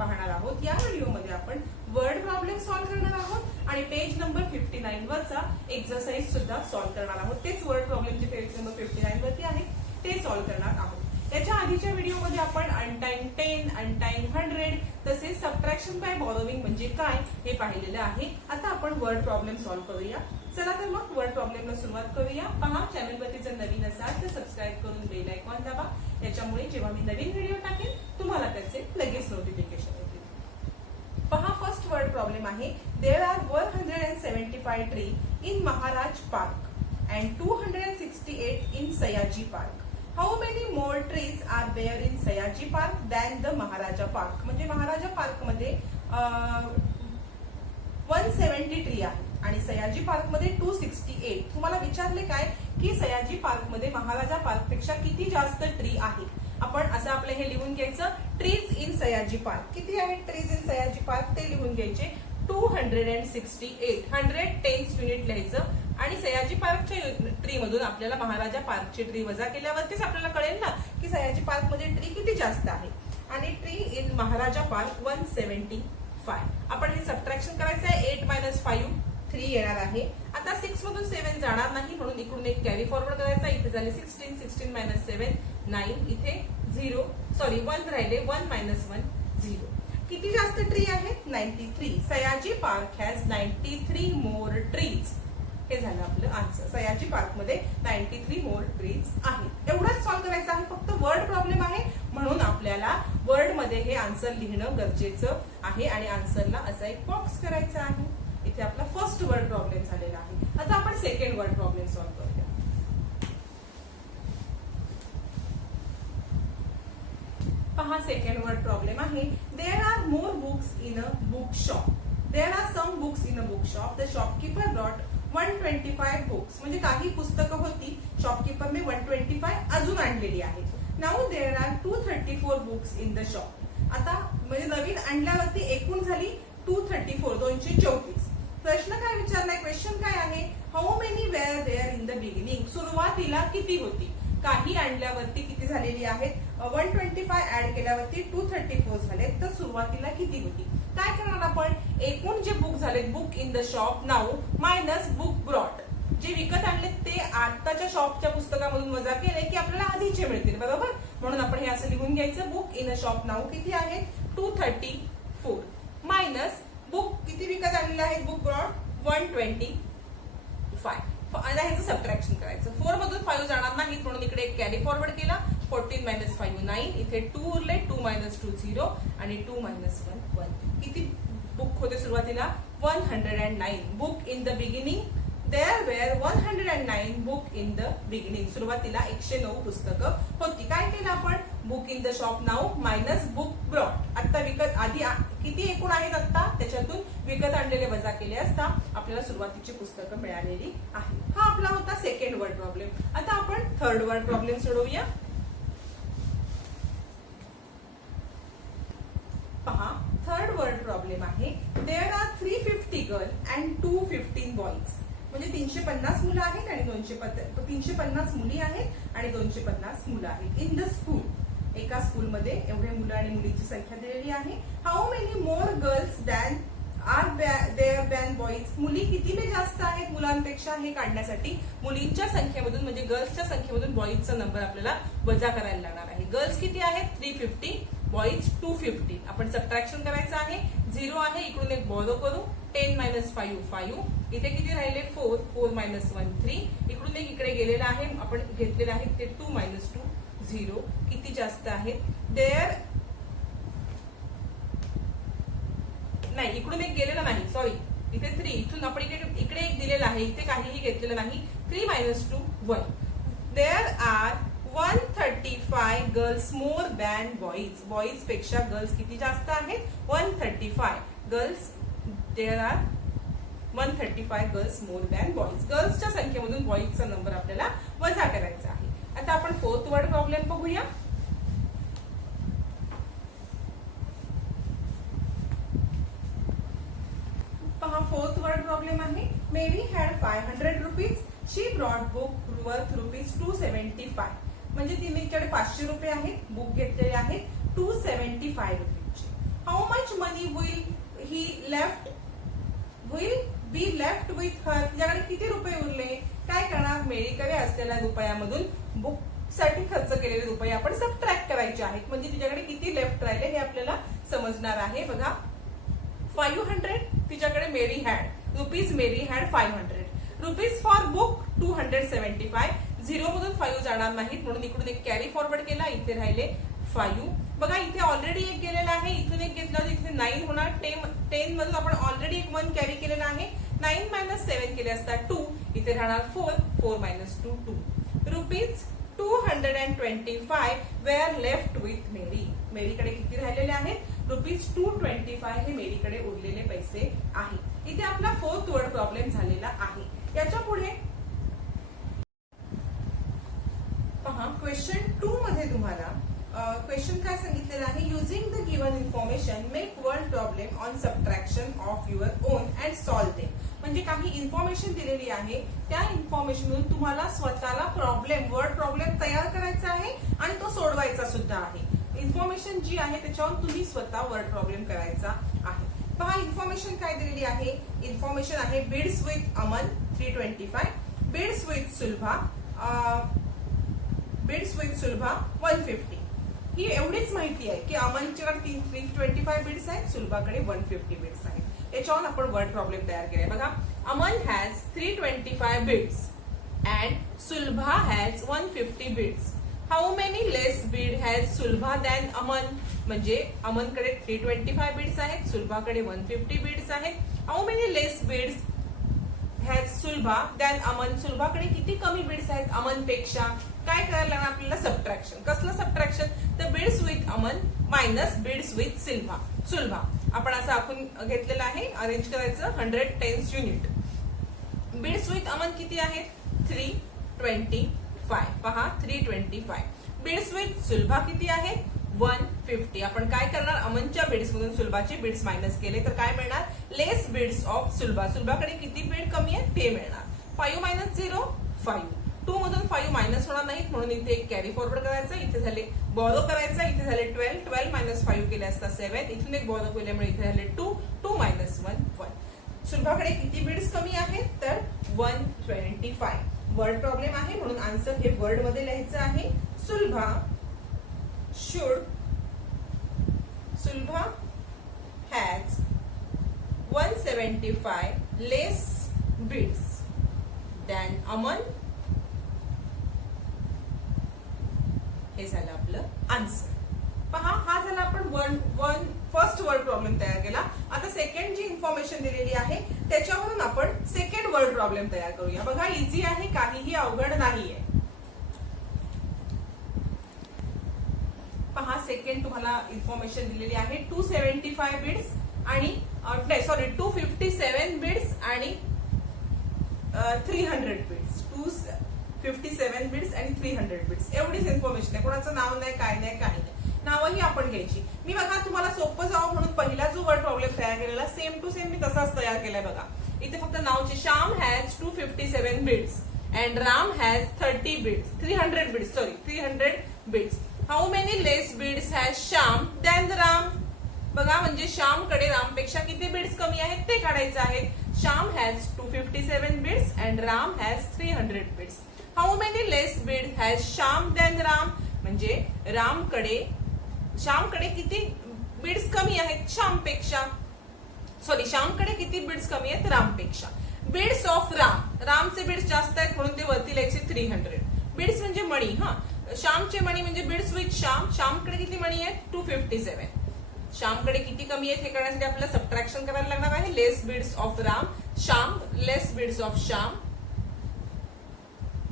पाहणार आहोत। या व्हिडिओमध्ये आपण वर्ड प्रॉब्लेम सॉल्व्ह करणार आहोत आणि पेज नंबर 59 वरचा एक्सरसाइज सुद्धा सॉल्व्ह करणार आहोत। तेच वर्ड प्रॉब्लेम जे पेज नंबर 59 वरती आहे ते सॉल्व्ह करणार आहोत। याच्या आधीच्या व्हिडिओमध्ये आपण अनटाइम 10, अनटाइम 100 तसेच सबट्रॅक्शन बाय बॉरोविंग म्हणजे काय हे पाहिलेलं आहे। आता आपण वर्ड प्रॉब्लेम सॉल्व्ह करूया। चला तर मग वर्ड प्रॉब्लेमला सुरुवात करूया। पहा, चॅनलवरती जर नवीन असाल तर सबस्क्राईब करून बेल आयकॉन दाबा, याच्यामुळे जेव्हा मी नवीन व्हिडिओ टाकेन तुम्हाला त्याचे लगेच नोटिफिकेशन येतील। पहा, फर्स्ट वर्ड प्रॉब्लेम आहे, there are 175 tree in Maharaj park and 268 in Sayaji park. How many more trees are there in Sayaji park than the Maharaja park. म्हणजे महाराजा पार्क मध्ये 170 ट्री आहे आणि सयाजी पार्क मध्ये 268। तुम्हाला विचारले काय की सयाजी पार्क मध्ये महाराजा पार्क पेक्षा किती जास्त ट्री आहे। आपण असं आपलं हे लिहून घ्यायचं, ट्रीज इन सयाजी पार्क किती आहेत, ट्रीज इन सयाजी पार्क ते लिहून घ्यायचे 268। 100 टेन्स युनिट लिहायचं आणि सयाजी पार्कच्या ट्री मधून आपल्याला महाराजा पार्कची ट्री वजा केल्यावरतीच आपल्याला कळेल ना की सयाजी पार्क मध्ये ट्री किती जास्त आहे। आणि ट्री इन महाराजा पार्क 175। आपण हे सबट्रॅक्शन करायचं आहे, 8 - 5 3 येणार आहे। आता 6 मधून 7 जाणार नाही म्हणून इकडून एक कॅरी फॉरवर्ड करायचा। इथे झाले 16, 16 - 7 9, इथे 1 राहिले, 1 - 1 0। किती जास्त ट्री आहेत, 93। Sayaji park has 93 more trees. हे झालं आपलं आन्सर। सयाजी पार्क मध्ये 93 मोर ट्रीज आहेत। एवढंच सॉल्व्ह करायचं आहे, फक्त वर्ड प्रॉब्लेम आहे म्हणून आपल्याला वर्ड मध्ये हे आन्सर लिहिणं गरजेचं आहे आणि आन्सरला असा एक बॉक्स करायचा आहे। इथे आपला फर्स्ट वर्ड प्रॉब्लेम झालेला आहे। आता आपण सेकंड वर्ड प्रॉब्लेम सॉल्व्ह करूया। पहा, सेकंड वर्ड प्रॉब्लेम आहे, there are more books in a book shop. There are some books in a book shop, the shopkeeper brought 125 books. म्हणजे काही पुस्तकं होती, शॉपकीपरने 125 अजून आणलेली आहेत। Now there are 234 books in the shop. आता म्हणजे नवीन आणल्यावरती एकूण झाली 234, 234। प्रश्न काय विचारलाय, क्वेश्चन काय आहे, how many were there in the beginning. सुरुवातीला किती होती, काही आणल्यावरती किती झालेली आहेत, 125 ऍड केल्यावरती 234 झालेत, तर सुरुवातीला किती होती। काय करणार आपण, एकूण जे बुक झालेत, book in the shop now minus book brought, जे विकत आणले ते आताच्या शॉपच्या पुस्तकामधून वजा केले की आपल्याला आधीचे मिळतील, बरोबर। म्हणून आपण हे असं लिहून घ्यायचं, book in a shop now किती आहे 234 मायनस बुक किती विकत आणलेले आहेत, बुक ब्रॉट 125। आता ह्याचं सबट्रॅक्शन करायचं, 4 मधून 5 जाणार नाहीत म्हणून इकडे एक कॅरी फॉरवर्ड केला, 14 - 5 9, इथे 2 उरले, 2 - 2 0 आणि 2 - 1 1। किती बुक होते सुरुवातीला, 109 book in the beginning. There were 109 book in the beginning. सुरुवातीला 109 पुस्तकं होती। काय केलं आपण, book in the shop now minus book brought. आता विकत आधी किती एकूण आहेत आता, त्याच्यातून विकत आणलेले वजा केले असता आपल्याला सुरुवातीची पुस्तकं मिळालेली आहेत। हा आपला होता सेकंड वर्ड प्रॉब्लेम। आता आपण थर्ड वर्ड प्रॉब्लेम सोडवूया। पहा, थर्ड वर्ड प्रॉब्लेम आहे, there are 350 girl and 215 boys. म्हणजे 350 मुलं आहेत आणि 350 मुली आहेत आणि 250 मुलं आहेत। इन द स्कूल, एका स्कूलमध्ये एवढे मुलं आणि मुलींची संख्या दिलेली आहे। How many more girls than are there than boys. मुली कितीने जास्त आहेत मुलांपेक्षा हे काढण्यासाठी मुलींच्या संख्येमधून म्हणजे गर्ल्सच्या संख्येमधून बॉईजचा नंबर आपल्याला वजा करायला लागणार आहे। गर्ल्स किती आहेत 350, बॉईज 250। आपण सबट्रॅक्शन करायचं आहे, 0 आहे, इकडून एक बॉरो करू, 10 - 5 5, इथे किती राहिले 4, 4 - 1 3, इकडून एक इकडे गेलेला आहे, आपण घेतलेलं आहे ते 2 - 2 0। किती जास्त आहे, देअर नाही, इकडून एक गेलेला नाही, सॉरी, इथे 3, इथून आपण इकडे एक दिलेला आहे, इथे काहीही घेतलेलं नाही, 3 - 2 1। There are 135 girls more than boys. Boys पेक्षा गर्ल्स किती जास्त आहेत, 135 girls. There are 135 girls more than boys. गर्ल्सच्या संख्येमधून बॉईजचा नंबर आपल्याला वजा करायचा आहे। आता आपण फोर्थ वर्ड प्रॉब्लेम बघूया। पहा, फोर्थ वर्ड प्रॉब्लेम आहे, Mary had 500 rupees, she brought book worth ₹275। म्हणजे तिच्याकडे 500 रुपये आहेत, बुक घेतलेले आहेत 275 रुपीजचे। How much money will be left with her, तिच्याकडे किती रुपये उरले. काय करणार, मेरीकडे असलेल्या रुपयामधून बुक साठी खर्च केलेले रुपये आपण सबट्रॅक्ट करायचे आहेत. म्हणजे तिच्याकडे किती लेफ्ट राहिले हे आपल्याला समजणार आहे. बघा 500 तिच्याकडे Mary had, rupees Mary had 500. Rupees for book 275. 0 मधून 5 जाणार नाहीत म्हणून इकडून एक कॅरी फॉरवर्ड केला, इथे राहिले 5. बघा इथे ऑलरेडी एक गेलेला आहे, इथून एक घेतला तर इथे 9 होणार. 10 मधून आपण ऑलरेडी एक 1 कॅरी केलेला आहे. 9 - 7 केले असता 2, इथे राहणार 4. 4 - 2 2. रुपीज 225 वेअर लेफ्ट विथ मेरी. मेरीकडे किती राहिलेले आहेत, रुपीज 225 हे मेरीकडे उरलेले पैसे आहेत. इथे आपला 4th वर्ड प्रॉब्लेम झालेला आहे. याच्या पुढे पहा क्वेश्चन 2 मध्ये तुम्हाला क्वेश्चन काय सांगितलेलं आहे, using the given information make word problem on subtraction of your on and solve them. म्हणजे काही इन्फॉर्मेशन दिलेली आहे, त्या इन्फॉर्मेशनमधून तुम्हाला स्वतःला वर्ड प्रॉब्लेम तयार करायचा आहे आणि तो सोडवायचा सुद्धा आहे. इन्फॉर्मेशन जी आहे त्याच्यावर तुम्ही स्वतः वर्ड प्रॉब्लेम करायचा आहे. पहा इन्फॉर्मेशन काय दिलेली आहे, इन्फॉर्मेशन आहे beads with Aman 325, beads with Sulabha 150. ही एवढीच माहिती आहे की अमनच्याकडे 325 बिड्स आहेत, सुलभाकडे 150 बिड्स आहेत. याच्यावर आपण वर्ड प्रॉब्लेम तयार केलाय. बघा Aman has 325 beads and Sulabha has 150 beads. How many less bead has Sulabha than Aman. म्हणजे अमनकडे 325 बिड्स आहेत, सुलभाकडे 150 बिड्स आहेत. How many less beads has Sulabha than Aman. सुलभाकडे किती कमी बिड्स आहेत अमनपेक्षा. काय करायला लागणार आपल्याला, सबट्रॅक्शन. कसलं सबट्रॅक्शन, तर beads with Aman minus beads with Sulabha. आपण असं आखून घेतलेलं आहे, अरेंज करायचं 100 10 युनिट. बिड्स विथ अमन किती आहेत 325. पहा 325. बिड्स विथ सुलभा किती आहेत 150. आपण काय करणार, अमनच्या बिड्स मधून सुलभाचे बिड्स मायनस केले तर काय मिळणार, लेस बिड्स ऑफ सुलभा. सुलभाकडे किती बीड कमी आहे ते मिळणार. 5 - 0 5. 2 मधून 5 मायनस होणार नाहीत म्हणून इथे एक कॅरी फॉरवर्ड करायचं, इथे झाले बॉरो करायचा, इथे झाले 12. 12 - 5 केले असता 7. इथून एक बॉरो केल्यामुळे इथे झाले 2. 2 - 1 1. सुलभाकडे किती बिड्स कमी आहेत तर 125. वर्ड प्रॉब्लेम आहे म्हणून आन्सर हे वर्ड मध्ये लिहायचं आहे. Sulabha has 175 less bids than Aman. हे झालं आपलं आन्सर. पहा हा झाला आपण फर्स्ट वर्ड प्रॉब्लेम तयार केला. आता सेकंड जी इन्फॉर्मेशन दिलेली आहे त्याच्यावरून आपण सेकंड वर्ड प्रॉब्लेम तयार करूया. बघा इझी आहे, काहीही अवघड नाहीये. पहा सेकंड तुम्हाला इन्फॉर्मेशन दिलेली आहे 275 बिड्स आणि 257 बिड्स आणि 300 बिड्स. 257 बिड्स आणि 300 बिड्स एवढीच इन्फॉर्मेशन आहे. कोणाचं नाव नाही, काय नाही, काही नाही. नावही आपण घ्यायची. मी बघा तुम्हाला सोपं जावं म्हणून पहिला जो वर्ड प्रॉब्लेम तयार केलेला सेम टू सेम मी तसाच तयार केलाय. बघा इथे फक्त नावचे Shyam has 257 beads and Ram has 300 beads. How many less beads has Shyam than Ram. बघा म्हणजे श्यामकडे रामपेक्षा किती बिड्स कमी आहेत ते काढायचे आहेत. Shyam has 257 beads and Ram has 300 beads. How many less bead has Shyam than Ram. म्हणजे श्यामकडे किती बिड्स कमी आहेत श्यामपेक्षा. श्यामकडे किती बिड्स कमी आहेत रामपेक्षा. बिड्स ऑफ राम, रामचे बिड्स जास्त आहेत म्हणून ते वरती लिहायचे 300. बिड्स म्हणजे मणी. श्यामचे मणी म्हणजे बिड्स विथ श्याम. श्यामकडे किती मणी आहेत 257. श्यामकडे किती कमी आहेत हे करण्यासाठी आपल्याला सबट्रॅक्शन करायला लागणार आहे. Less beads of Ram, Shyam less beads of Shyam.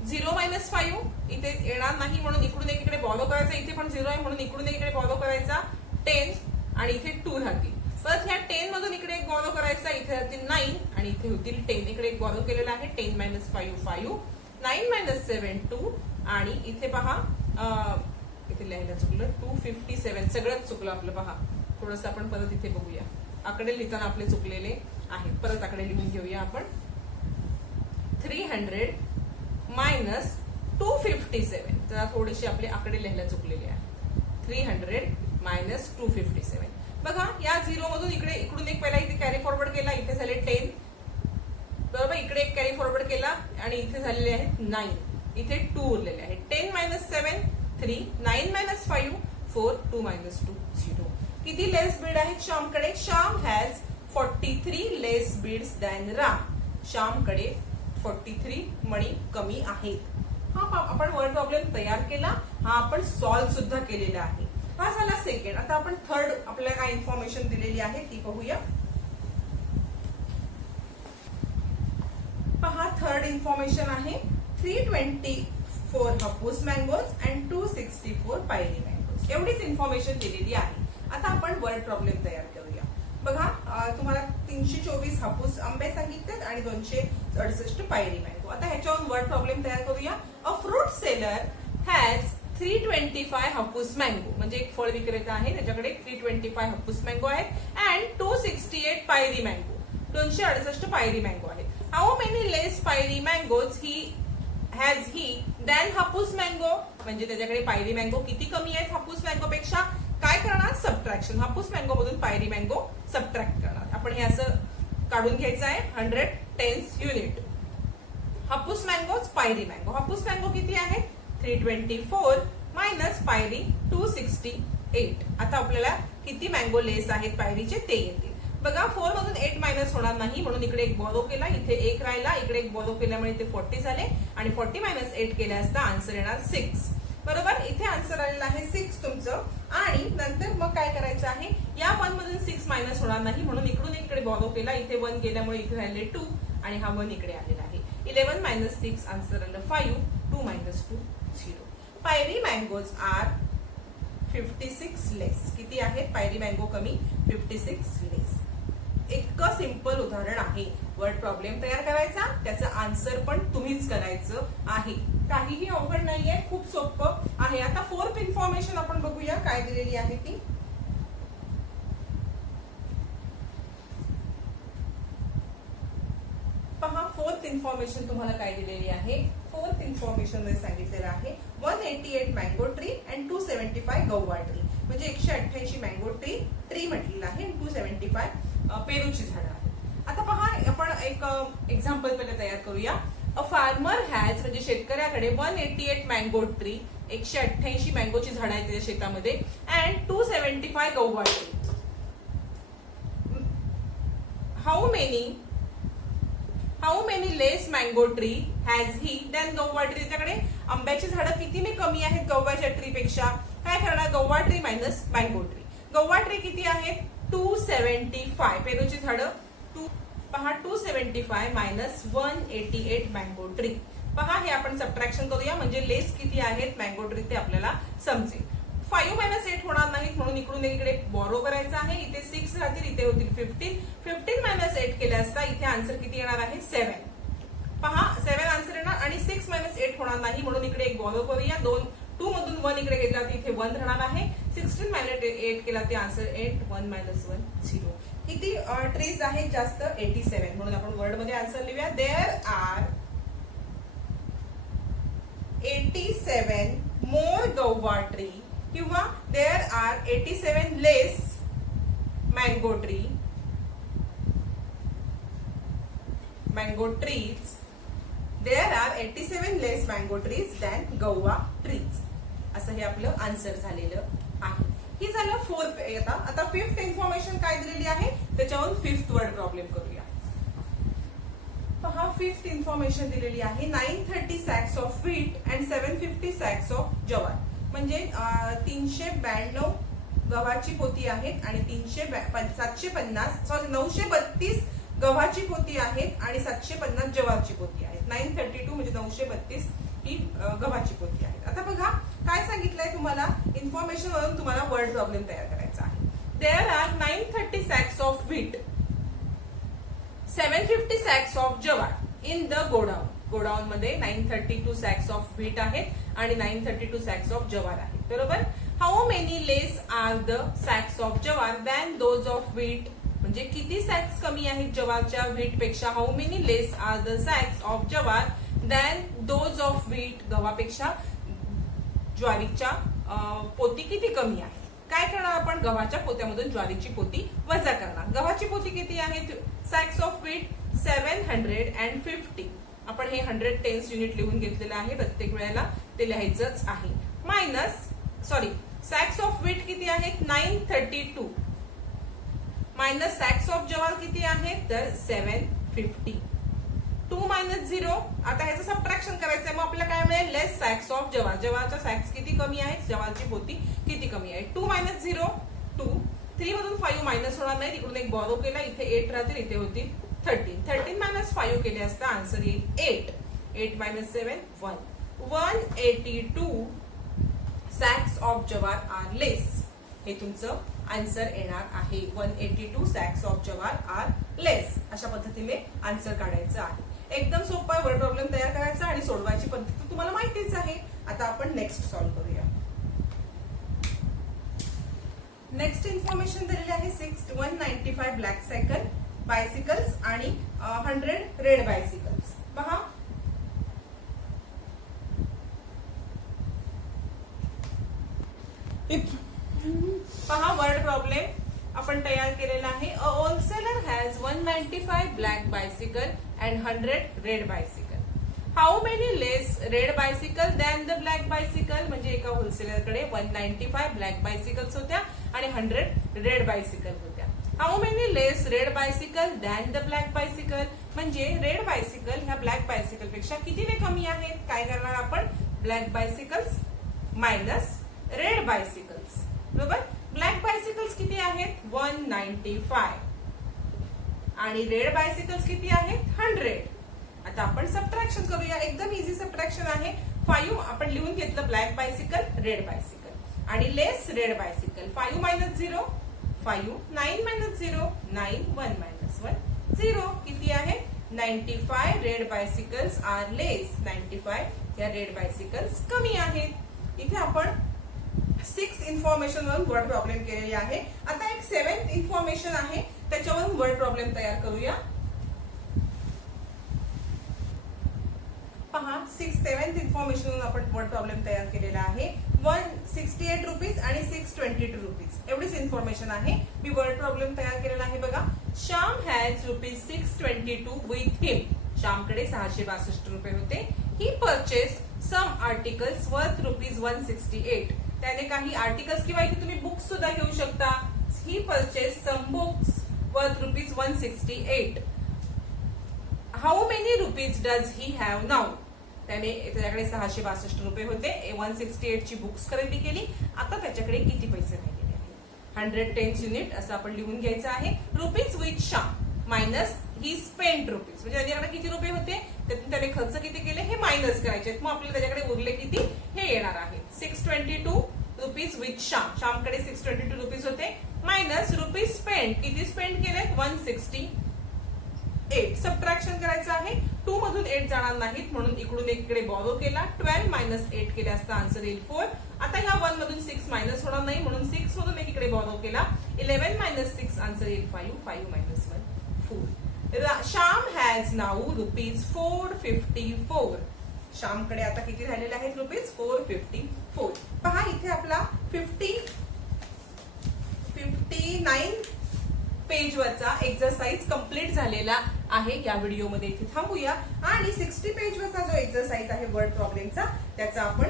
0 - 5 इथे येणार नाही म्हणून इकडून एक इकडे बॉलो करायचा. इथे पण 0 आहे म्हणून इकडून एक इकडे बॉलो करायचा 10 आणि इथे 2 राहतील. परत ह्या 10 मधून इकडे एक बॉलो करायचा, इथे राहतील 9 आणि इथे होतील 10. इकडे एक बॉलो केलेला आहे 10 - 5 5. 9 - 7 2 आणि इथे पहा इथे लिहायला चुकलं 257. सगळंच चुकलं आपलं. पहा थोडस आपण परत इथे बघूया. आकडे लिहिताना आपले चुकलेले आहेत. परत आकडे लिहून घेऊया आपण. 300 मायनस 257. जरा थोडेसे आपले आकडे लिहायला चुकलेले आहेत. 300 - 257. बघा या 0 मधून इकडून एक पहिला इथे कॅरी फॉरवर्ड केला, इथे झाले 10 बरोबर, इकडे एक कॅरी फॉरवर्ड केला आणि इथे झालेले आहेत 9, इथे 2 उरलेले आहेत. 10 - 7 3, 9 - 5 4, 2 - 2 0. किती लेस बीड आहेत श्यामकडे? Shyam has 43 less beads than Ram. श्यामकडे 43 मणी कमी आहेत. हा आपण वर्ड प्रॉब्लेम तयार केला, हा आपण सॉल्व्ह सुद्धा केलेला आहे. हा झाला सेकंड. आता आपण थर्ड आपल्याला काय इन्फॉर्मेशन दिलेली आहे ती पाहूया. पहा थर्ड इन्फॉर्मेशन आहे 324 हापूस मँगोज अँड 264 पायरी मँगोज. एवढीच इन्फॉर्मेशन दिलेली आहे. आता आपण वर्ड प्रॉब्लेम तयार करूया. बघा तुम्हाला 324 हापूस आंबे सांगितलेत आणि 268 पायरी मँगो. आता ह्याच्यावरून वर्ड प्रॉब्लेम तयार करूया. A fruit seller has 325 Hapus mango, म्हणजे एक फळ विक्रेता आहे, त्याच्याकडे 325 हापूस मँगो आहेत अँड 268 पायरी मँगो, 268 पायरी मँगो आहेत. हाऊ मेनी लेस पायरी mangoes has he than Hapus mango, म्हणजे त्याच्याकडे पायरी मँगो किती कमी आहेत हापूस मँगो पेक्षा. काय करणार? सबट्रॅक्शन. हापूस मँगो मधून पायरी मँगो सबट्रॅक्ट करणार. आपण हे असं काढून घ्यायचं आहे. 100 10th युनिट. हापूस मँगोज पायरी मँगो. हापूस मँगो किती आहेत? 324 मायनस पायरी 268. आता आपल्याला किती मँगो लेस आहेत पायरीचे ते येतील. बघा 4 मधून 8 मायनस होणार नाही म्हणून इकडे एक बॉरो केला, इथे 1 राहिला, इकडे एक बॉरो केल्यामुळे इथे 40 झाले आणि 40 - 8 केले असता आन्सर येणार 6 बरोबर. इथे आन्सर आलेला आहे 6 तुमचं. आणि नंतर मग काय करायचं आहे, या 1 मधून 6 मायनस होणार नाही म्हणून इकडून इकडे बॉरो केला, इथे 1 गेल्यामुळे इथे राहिले 2 आणि हा 1 इकडे आलेला आहे. 11 - 6 आन्सर आलं 5, 2 - 2 0. पायरी मँगोज आर 56 लेस. किती आहेत पायरी मँगो कमी? 56 लेस. इतकं सिंपल उदाहरण आहे. वर्ड प्रॉब्लेम तयार करायचा, त्याचं आन्सर पण तुम्हीच करायचं आहे. काहीही अवघड नाहीये, खूप सोपं आहे. आता फोर्थ इन्फॉर्मेशन आपण बघूया काय दिलेली आहे ती. पहा फोर्थ इन्फॉर्मेशन तुम्हाला काय दिलेली आहे. फोर्थ इन्फॉर्मेशन मध्ये सांगितलेलं आहे 188 mango tree and 275 Gauba tree, म्हणजे 188 मँगो ट्री म्हटलेलं आहे आणि 275 पेरूची झाडं आहेत. आता पहा आपण एक एक्झाम्पल पहिले तयार करूया. अ फार्मर हॅज, म्हणजे शेतकऱ्याकडे 188 मँगो ट्री, 188 मँगोची झाडं आहेत त्याच्या शेतामध्ये and 275 Gauba tree. How many less mango tree has he than Gauba tree. त्याच्याकडे आंब्याची झाडं किती कमी आहेत गव्हाच्या ट्री पेक्षा. काय करणार? गौवा ट्री मायनस मँगो ट्री. गौवा ट्री किती आहेत? 275. पेरूची झाडं पहा 275 मायनस 188 मँगो ट्री. पहा हे आपण सबट्रॅक्शन करूया, म्हणजे लेस किती आहेत मँगो ट्री ते आपल्याला समजेल. 5 - 8 होणार नाहीत म्हणून इकडून इकडे बॉरो करायचं आहे. इथे 6 राहतील, इथे होतील 15. 15 - 8 केले असता इथे आन्सर किती येणार आहे? 7. पहा 7 आन्सर येणार आणि 6 - 8 होणार नाही म्हणून इकडे एक बॉरो करूया. 2 मधून 1 इकडे घेतला तर इथे 1 राहणार आहे. 16 - 8 केला ते आन्सर 8, 1 - 1 0. किती ट्रीज आहेत जास्त? 87 म्हणून आपण वर्ड मध्ये आन्सर लिहूया. There are 87 more guava tree किंवा there are 87 less mango trees. There are 87 less mango trees than guava trees. असं हे आपलं आन्सर झालेलं आहे. ही झालं फोर्थ. आता फिफ्थ इन्फॉर्मेशन काय दिलेली आहे त्याच्यावरून फिफ्थ वर्ड प्रॉब्लेम करूया. पहा फिफ्थ इन्फॉर्मेशन दिलेली आहे 930 sacks of wheat and 750 sacks of jowar, म्हणजे 392 गव्हाची पोती आहेत आणि 932 गव्हाची पोती आहेत आणि 750 जवारची पोती आहेत. 932 म्हणजे 932 ही गव्हाची पोती आहेत. आता बघा काय सांगितलंय तुम्हाला इन्फॉर्मेशन वरून तुम्हाला वर्ड प्रॉब्लेम तयार करायचा आहे. There are 930 sacks of wheat, 750 sacks of jowar in the godown. Godown मध्ये 932 सॅक्स ऑफ व्हीट आहेत आणि 932 सॅक्स ऑफ जवार आहेत बरोबर. How many less are the sacks of jowar than those of wheat, म्हणजे किती सॅक्स कमी आहेत जवारच्या व्हीट पेक्षा. How many less are the sacks of jowar than those of wheat, गव्हापेक्षा ज्वारीच्या पोती किती कमी आहे. काय करणार आपण, गव्हाच्या पोत्यामधून ज्वारीची पोती वजा करणार. गव्हाची पोती किती आहे, सॅक्स ऑफ व्हीट 750. आपण हे 100 टेन्स युनिट लिहून घेतलेलं आहे, प्रत्येक वेळेला ते लिहायचंच आहे. सॅक्स ऑफ व्हीट किती आहेत, 932 मायनस सॅक्स ऑफ ज्वार किती आहेत, तर 750. 2 - 0. आता ह्याचं सबट्रॅक्शन करायचंय, मग आपल्याला काय मिळेल, लेस सॅक्स ऑफ ज्वार. ज्वारच्या सॅक्स किती कमी आहेत, ज्वारची पोती किती कमी आहे. 2 - 0 2. 3 मधून 5 मायनस होणार नाही, तिकडून एक बॉरो केला, इथे 8 राहतील, इथे होतील 13. 13 - 5 केले असता आन्सर येईल 8. 8 - 7 1. 182 सॅक्स ऑफ ज्वार आर लेस. हे तुमचं आन्सर येणार आहे. 182 सॅक्स ऑफ ज्वार आर लेस. अशा पद्धतीने आन्सर काढायचं आहे. एकदम सोपा आहे. वर्ड प्रॉब्लेम तयार करायचा आणि सोडवायची पद्धत तुम्हाला माहितीच आहे. आता आपण नेक्स्ट सॉल्व्ह करूया. नेक्स्ट इन्फॉर्मेशन दिलेली आहे 195 ब्लॅक सायकल बायसिकल्स आणि 100 रेड बायसिकल्स. पहा, वर्ड प्रॉब्लेम आपण तयार केलेला आहे. A wholesaler has 195 black bicycle and 100 red bicycle. How many less red bicycle than the black bicycle. म्हणजे एका होलसेलरकडे 195 ब्लॅक बायसिकल्स होत्या आणि 100 रेड बायसिकल होत्या. How many less red bicycle than the black bicycle. म्हणजे रेड बायसिकल ह्या black bicycle पेक्षा कितीने कमी आहेत. काय करणार आपण, black bicycles minus red bicycles. बरोबर. ब्लॅक बायसिकल्स किती आहेत, 195 आणि रेड बायसिकल्स किती आहेत, 100. आता आपण सबट्रॅक्शन करूया. एकदम इझी सबट्रॅक्शन आहे. 5 आपण लिहून घेतलं, ब्लॅक बायसिकल रेड बायसिकल आणि लेस रेड बायसिकल. 5 - 0 5. 9 - 0 9. 1 - 1 0. किती आहे, 95 रेड बायसिकल्स आर लेस. 95 या रेड बायसिकल्स कमी आहेत. इथे आपण 6 इन्फॉर्मेशन वरून वर्ड प्रॉब्लेम केलेली आहे. आता एक 7th इन्फॉर्मेशन आहे, त्याच्यावरून वर्ड प्रॉब्लेम तयार करूया. पहा, 7th इन्फॉर्मेशन वरून आपण वर्ड प्रॉब्लेम तयार केलेला आहे. 168 रुपीज आणि 622 रुपीज एवढीच इन्फॉर्मेशन आहे. मी वर्ड प्रॉब्लेम तयार केलेला आहे. बघा, Shyam has rupees 622 with him. श्यामकडे 662 रुपये होते. He purchase some articles worth rupees 168. त्याने काही आर्टिकल्स किंवा इथे तुम्ही बुक्स सुद्धा घेऊ शकता. He purchase some books worth rupees 168. How many rupees does he have now. त्याने त्याच्याकडे 662 रुपये होते. 168 ची बुक्स खरेदी केली. आता त्याच्याकडे किती पैसे राहिलेले आहेत, 100 टेन्स युनिट असं आपण लिहून घ्यायचं आहे. Rupees with Shyam minus he spend rupees. म्हणजे त्याच्याकडे किती रुपये होते, त्यातून त्याने खर्च किती केले हे मायनस करायचे. मग आपल्याला त्याच्याकडे उरले किती हे येणार आहे. 622 रुपीज विथ श्याम. श्यामकडे 622 रुपीज होते मायनस रुपीज स्पेंड. किती स्पेंड केले, 168. सबट्रॅक्शन करायचं आहे. 2 मधून 8 जाणार नाहीत म्हणून इकडून एकीकडे बॉरो केला. 12 - 8 केले असता आन्सर येईल 4. आता ह्या 1 मधून 6 मायनस होणार नाही म्हणून 6 मधून एकीकडे बॉरो केला. 11 - 6 आन्सर येईल 5. 5 - 1 4. Shyam has now rupees 454. श्यामकडे आता किती राहिलेले आहेत, रुपीज 454. पहा, इथे आपला 59 पेज वरचा एक्सरसाइज कंप्लीट झालेला आहे. या व्हिडिओमध्ये इथे थांबूया आणि 60 पेज वरचा जो एक्सरसाइज आहे वर्ड प्रॉब्लेमचा त्याचा आपण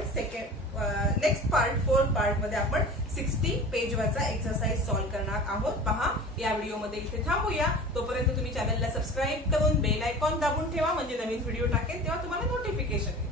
नेक्स्ट पार्ट 4 पार्ट मध्ये आपण 60 पेज वरचा एक्सरसाइज सॉल्व्ह करणार आहोत. पहा, या व्हिडिओमध्ये इथे थांबूया. तोपर्यंत तुम्ही चॅनलला सबस्क्राईब करून बेल आयकॉन दाबून ठेवा म्हणजे नवीन व्हिडिओ टाकेल तेव्हा तुम्हाला नोटिफिकेशन येईल.